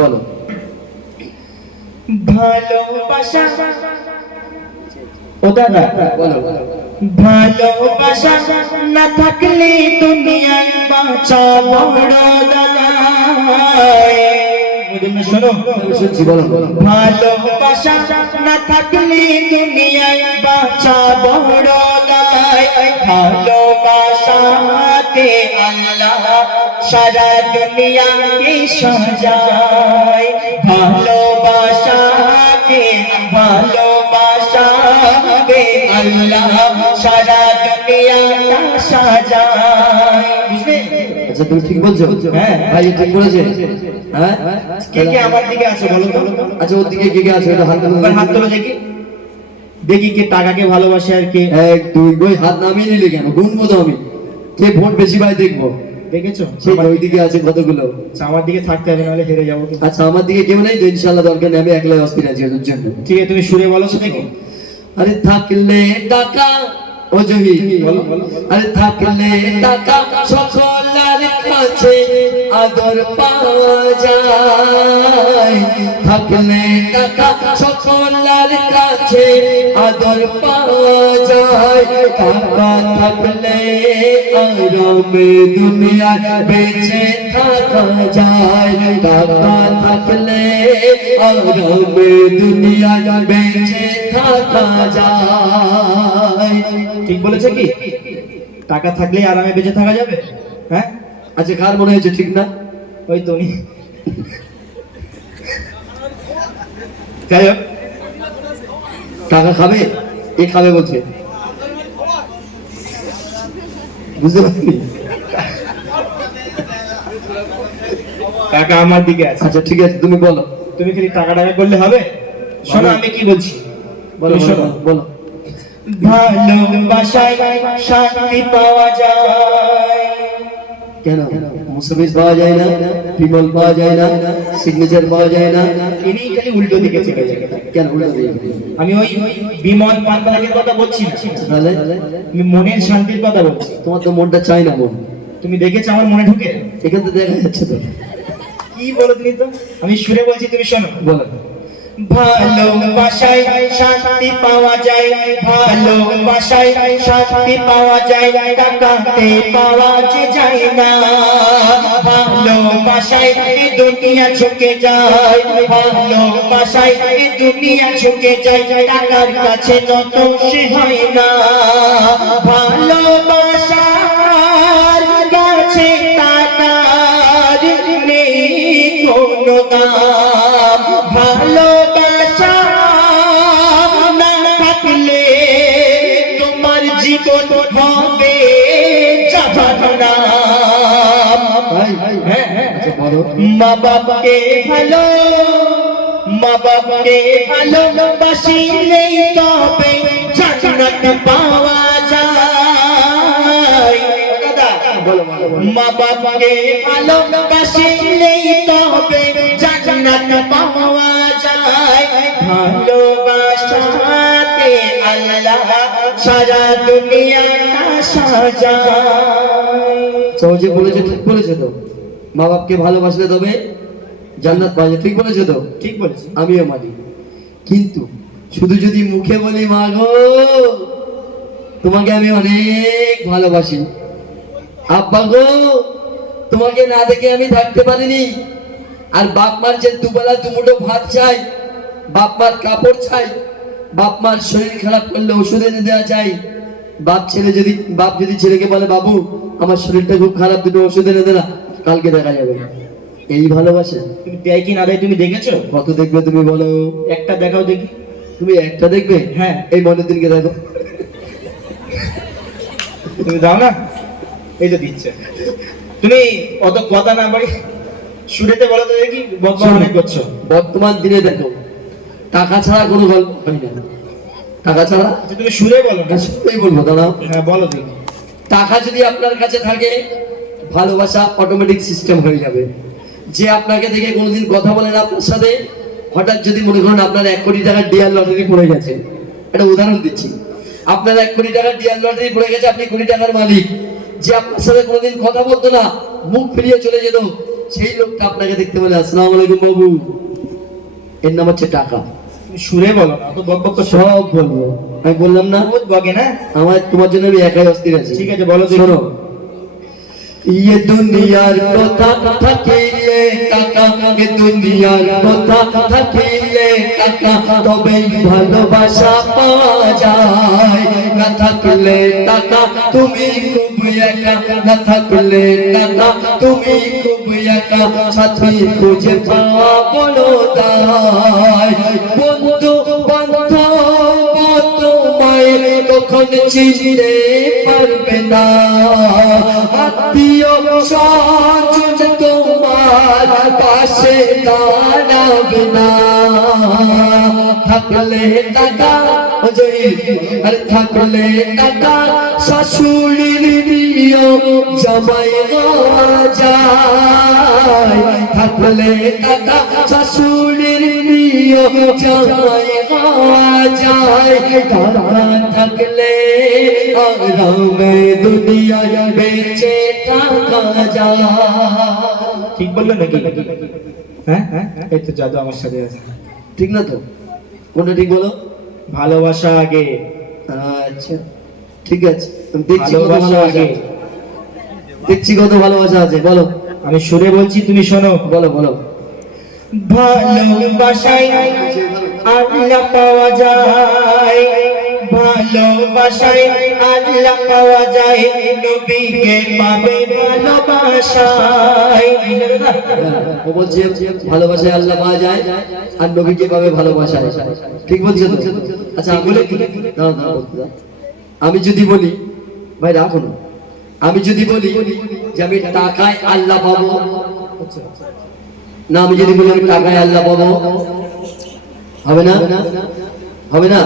বলো। ভালোবাসা ও দাদা বলো। ভালোবাসা না থাকলে দুনিয়ায় বাঁচা বড় দায়। শোনো শুনছি, বলো। ভালোবাসা না থাকলে দুনিয়ায় বাঁচা বড় দায়। ভালোবাসাতে আল্লাহ সারা দুনিয়াকে সাজায়। ভালোবাসাকে ভালোবাসাকে আল্লাহ সারা দুনিয়াটা সাজায়। বুঝলে? আচ্ছা, তুমি ঠিক বলছো? হ্যাঁ। ভাই ঠিক বলেছে? হ্যাঁ। কে কে আমার দিকে আছে বলো তো? আচ্ছা, ওর দিকে কে কে আছে? এটা হাত এবার হাত তোলো দেখি, দেখি কে টাকাকে ভালোবাসে আর কে। এক দুই বই হাত নামিয়ে নিলে কেন? গুনবো তো আমি, কে ভোট বেশি পায় দেখবো। দেখেছো? সেই ওই দিকে আছে কতগুলো। আচ্ছা, আমার দিকে থাকতে হবে, নাহলে হেরে যাবো কিন্তু। আচ্ছা, আমার দিকে কেউ নেই তো? ইনশাল্লাহ দরকার নেই, আমি একলাই অস্থির আছি ওদের জন্য। ঠিক আছে, তুমি সুরে বলো তো দেখি। আরে থাকলে টাকা, ও জহি বলো বলো। আরে থাকলে টাকা সকলের কাছে আদর পাওয়া যায়। থাকলে টাকা সকলের কাছে আদর পাওয়া যায়। টাকা থাকলে আরামে দুনিয়ায় বেঁচে থাকা যায়। টাকা থাকলে আরামে দুনিয়ায় বেঁচে থাকা যায়। ঠিক বলেছে কি? টাকা থাকলে আরামে বেঁচে থাকা যাবে। হ্যাঁ, আচ্ছা, কার মনে হয়েছে ঠিক না? ওই তো উনি। যাই হোক, টাকা খাবে, এ খাবে বলছে, বুঝতে পারছি। টাকা আমার দিকে আছে। আচ্ছা ঠিক আছে, তুমি বলো। তুমি খালি টাকা টাকা করলে হবে? শোনো আমি কি বলছি, বলো তুমি শোনো। বলো। ভালোবাসায় শান্তি পাওয়া যায়। কেন মুসাফির পাওয়া যায় না? বিমল পাওয়া যায় না? সিগনেচার পাওয়া যায় না? ইনি খালি উল্টো দিকে চলে যায়। কেন উল্টো দিয়ে? আমি ওই বিমল পান্তাকের কথা বলছি না, তাহলে আমি মনের শান্তির কথা বলছি। তোমার তো মনটা চাই না মন, তুমি দেখেছো আমার মনে ঢুকে? এখান থেকে দেখা যাচ্ছে তো। কি বলো তুমি তো? আমি সুরে বলছি, তুমি শোনো। বলো। ভালোবাসায় শান্তি পাওয়া যায়। ভালোবাসায় শান্তি পাওয়া যায়, টাকাতে পাওয়া যে যায় না। ভালোবাসায় দুনিয়া ঝুঁকে যায়। ভালোবাসায় দুনিয়া ঝুঁকে যায়, টাকার কাছে নত সে হয় না। ভালোবাসার কাছে টাকার নেই কোনো দাম। ভালোবাসা না থাকলে তোমার জীবন হবে জাহান্নাম। আচ্ছা বলো। মা বাবাকে ভালো, মা বাবাকে ভালোবাসিলেই তবে জান্নাত পাওয়া যায়। দাদা বলো বলো। মা বাবাকে ভালোবাসিলেই তবে জান্নাত পাওয়া যায়। ভালোবাসাতে আল্লাহ সারা দুনিয়াটা সাজায়। সহজে বলেছে, ঠিক বলেছে তো? মা বাপকে ভালোবাসলে তবে জান্নাত পাওয়া যায়, ঠিক বলেছে তো? ঠিক বলেছি। আমিও মানি, কিন্তু শুধু যদি মুখে বলি মা গো তোমাকে আমি অনেক ভালোবাসি, আব্বা গো তোমাকে না দেখে আমি থাকতে পারিনি, আর বাপ মার যে দুবেলা দুমুঠো ভাত চাই, বাপ মার কাপড় চাই, বাপ মার শরীর খারাপ করলে ওষুধ এনে দেওয়া চাই, বাপ যদি ছেলেকে বলে বাবু আমার শরীরটা খুব খারাপ, দুটো ওষুধ এনে দে না, কালকে দেখা যাবে, এই ভালোবাসা? তুমি দেয় কি না দেয় তুমি দেখেছো? কত দেখবে তুমি বলো? একটা দেখাও দেখি। তুমি একটা দেখবে? হ্যাঁ। এই মনের দিনকে দেখো। তুমি দাও না, এই তো দিচ্ছে। তুমি অত কথা না বাড়ি সুরেতে বলো তো দেখি, বর্তমানে করছো। বর্তমান দিনে দেখো, টাকা ছাড়া কোনো গল্প হয় না। টাকা ছাড়া আচ্ছা, তুমি সুরে বলো না। সত্যিই বলবো দাঁড়াও। হ্যাঁ বলো দেখি। টাকা যদি আপনার কাছে থাকে, ভালোবাসা অটোমেটিক সিস্টেম হয়ে যাবে। যে আপনাকে দেখে কোনোদিন কথা বলে না আপনার সাথে, হঠাৎ যদি মনে করেন আপনার 1 কোটি টাকার ডিয়ার লটারি পড়ে গেছে, একটা উদাহরণ দিচ্ছি, আপনার 1 কোটি টাকার ডিয়ার লটারি পড়ে গেছে, আপনি কোটি টাকার মালিক, যে আপনার সাথে কোনোদিন কথা বলতো না, মুখ ফিরিয়ে চলে যেত, সেই লোকটা আপনাকে দেখতে বলে আসসালামু আলাইকুম বাবু, এর নাম হচ্ছে টাকা। তুমি সুরে বলো না, তো বক বক করছো। সব বলবো, আমি বললাম না বহুত বকে না। আমার তোমার জন্য আমি একাই অস্থির আছি। ঠিক আছে, বলো দেখি। শোনো, ये দুনিয়ার কথা থাকিলে টাকা, এ দুনিয়ার কথা থাকিলে টাকা, তবেই ভালোবাসা পাওয়া যায়। না থাকলে টাকা তুমি খুব একা, না থাকলে টাকা তুমি খুব একা, সাথী খুঁজে পাওয়া বড় দায়। বন্ধু বান্ধব তোমায় কখন চিনতে পারবে না, আত্মীয় স্বজন তোমার পাশে দাঁড়াবে না। থাকলে টাকা আর থাকলে টাকা শাশুড়ির প্রিয় জামাই হওয়া যায়। থাকলে টাকা শাশুড়ির প্রিয় জামাই হওয়া যায়। টাকা থাকলে আরামে দুনিয়ায় বেঁচে থাকা যায়। ঠিক বললো নাকি? হ্যাঁ হ্যাঁ, এই তো জাদু আমার সাথে আছে। ঠিক না তো? কোনটা ঠিক বলো? ভালোবাসা আগে। আচ্ছা ঠিক আছে, আমি দেখছি কত ভালোবাসা ভালোবাসা আগে। আছে। দেখছি কত ভালোবাসা আছে, বলো আমি সুরে বলছি, তুমি শোনো। বলো বলো। ভালোবাসায় আল্লাহ পাওয়া যায়, ভালোবাসায় আল্লাহ পাওয়া যায়, নবীকে পাবে ভালোবাসায়। ও বলছে ভালোবাসায় আল্লাহ পাওয়া যায় আর নবীকে পাবে ভালোবাসায়। ঠিক বলছে তো? আচ্ছা আমি বলি, দাঁড়াও দাঁড়াও বলতে দাও। আমি যদি বলি, ভাই রাখো না, আমি যদি বলি যে আমি টাকায় আল্লাহ পাবো, না আমি যদি বলি আমি টাকায় আল্লাহ পাবো, হবে না? হবে না?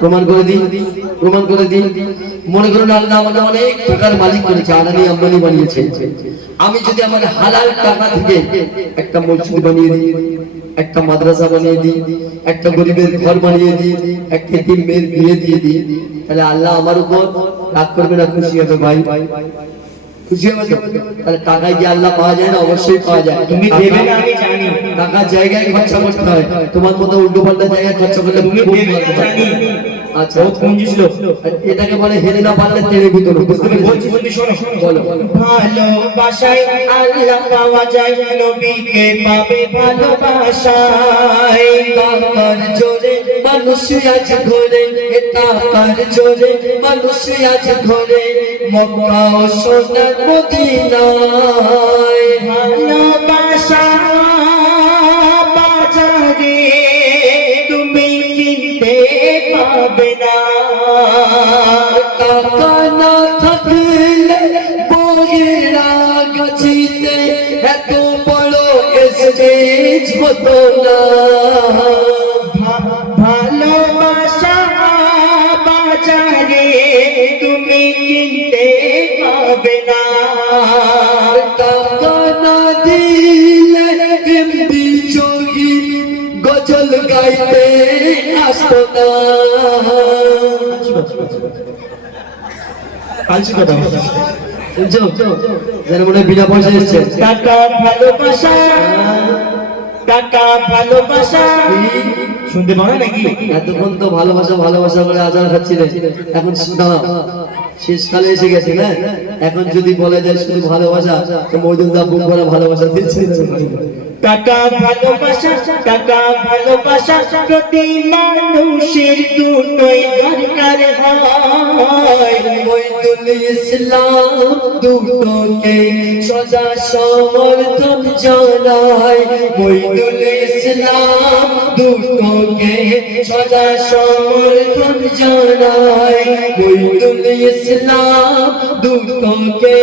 প্রমাণ করে দিন, প্রমাণ করে দিন। মনে করুন আল্লাহ আমাকে অনেক টাকার মালিক করেছে, আদানি আম্বানি বানিয়েছে। আমি যদি আমার হালাল টাকা থেকে একটা মসজিদ বানিয়ে দিই, একটা মাদ্রাসা বানিয়ে দিই, একটা গরিবের ঘর বানিয়ে দিই, একটা এতিম মেয়ের বিয়ে দিয়ে দিই, তাহলে আল্লাহ আমার উপর রাগ করবে না, খুশি হবে? ভাই খুশি হবে তো? তাহলে টাকায় কি আল্লাহ পাওয়া যায় না? অবশ্যই পাওয়া যায়। তুমি দেবে না আমি জানি, টাকার জায়গায় খরচা করতে হয়, তোমার মতো উল্টো পাল্টা জায়গায় খরচা করলে তুমি খুব দেবে না মারতে হয়। জানি। আচ্ছা বহুত কঞ্জুস লোক। এটাকে বলে হেরে না পারলে তেড়ে ভিতরে, বুঝতে আমি বলছি, পেরেছি? তুমি শোনো। বলো। ভালোবাসায় আল্লাহ পাওয়া যায়, নবীকে পাবে ভালোবাসায়। টাকার জোরে মানুষ আজ ঘরে, টাকার জোরে মানুষ আজ ঘরে, মক্কা ও সোনার মদিনায়। ভালোবাসা বাজারে তুমি কিনতে পাবে না, টাকা না থাকলে বগিরা গাছিতে এত বড় স্টেজ হতো না। ভালোবাসা বাজারে তুমি কিনতে পাবে না, টাকা না দিলে এমডি যোগী গজল গাইতে আসতো না। কালচি কথা বুঝছো? যেন মনে হয় বিনা পয়সা এসছে। টাকা ভালোবাসা, টাকা ভালোবাসা শুনতে পারো নাকি? এতক্ষণ তো ভালোবাসা ভালোবাসা করে আজার খাচ্ছিলে, এখন দাঁড়াও, শেষকালে এসে গেছে না? এখন যদি বলা যায় শুধু ভালোবাসা, তো মজুমদার বুক ভরা ভালোবাসা দিচ্ছে। টাকা ভালোবাসা, টাকা ভালোবাসা প্রতি মানুষের দুটোই দরকার হয়। মইদুল ইসলাম দুটোকে সদা সমর্থন জানায়। মইদুল ইসলাম দুটোকে সদা সমর্থন জানায়। মইদুল ইসলাম দুটোকে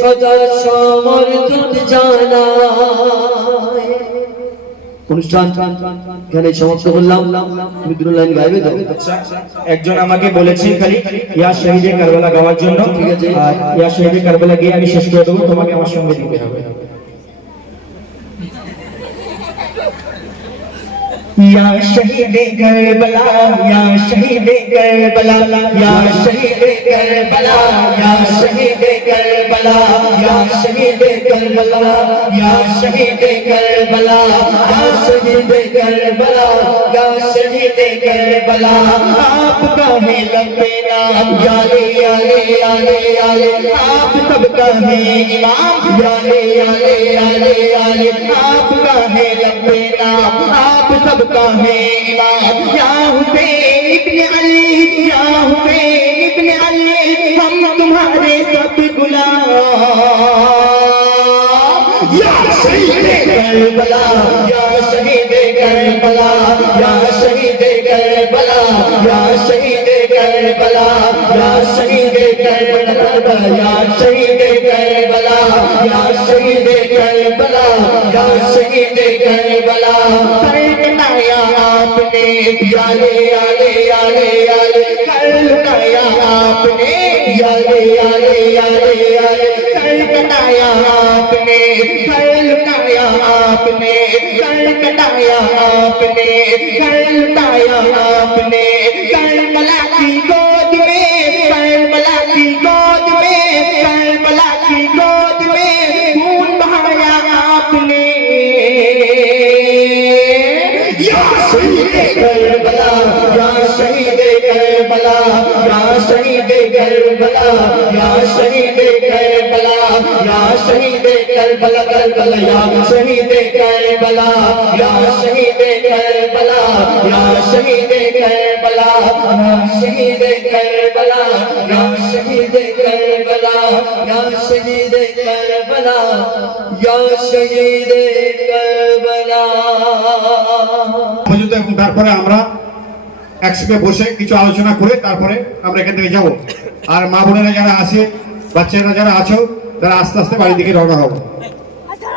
সদা সমর্থন জানায়। অনুষ্ঠান এখানে সমাপ্ত করলাম। তুমি দুটো লাইন গাইবে তো? আচ্ছা, একজন আমাকে বলেছে খালি ইয়া শহীদে কারবালা গাওয়ার জন্য। ঠিক আছে। আর ইয়া শহীদে কারবালা গিয়ে আমি শেষ করে দেবো, তোমাকে আমার সঙ্গে দিতে হবে। یا شہید کربلا یا شہید کربلا یا شہید کربلا یا شہید کربلا یا شہید کربلا یا شہید کربلا یا شہید کربلا یا شہید کربلا آپ کا ہے لب نام یا لے یا لے یا لے یا لے آپ سب کا ہے امام یا لے یا لے یا لے یا لے آپ کا ہے لب نام آپ سب کا ہے امام یا حسین ابن علی یا حسین ابن علی ہم تمہارے سب غلام یا شہید کربلا یا شہید کربلا یا شہید کربلا یا شہید کربلا یا شہید کربلا یا شہید کربلا یا شہید کربلا یا شہید کربلا کرنایا آپ نے یا لے یا لے یا لے یا لے کرنایا آپ نے یا لے یا لے یا لے یا لے کرنایا آپ نے کرنایا آپ نے کرنایا آپ نے کرنایا آپ نے کربلا کی گود میں کربلا کی گود میں کربلا کی گود میں خون بہایا آپ نے یا شہید کربلا یا شہید کربلا یا شہید کربلا یا شہید کربلا یا شہید کربلا کربلا یا شہید کربلا یا شہید کربلا یا شہید کربلا یا شہید کربلا یا شہید کربلا یا شہید کربلا یا شہید کربلا পর্যন্ত এবং তারপরে আমরা একসাথে বসে কিছু আলোচনা করে তারপরে আমরা এখান থেকে যাব আর মা বোনেরা যারা আছে বাচ্চারা যারা আছো তারা আস্তে আস্তে বাড়ির দিকে রওনা হবো আচ্ছা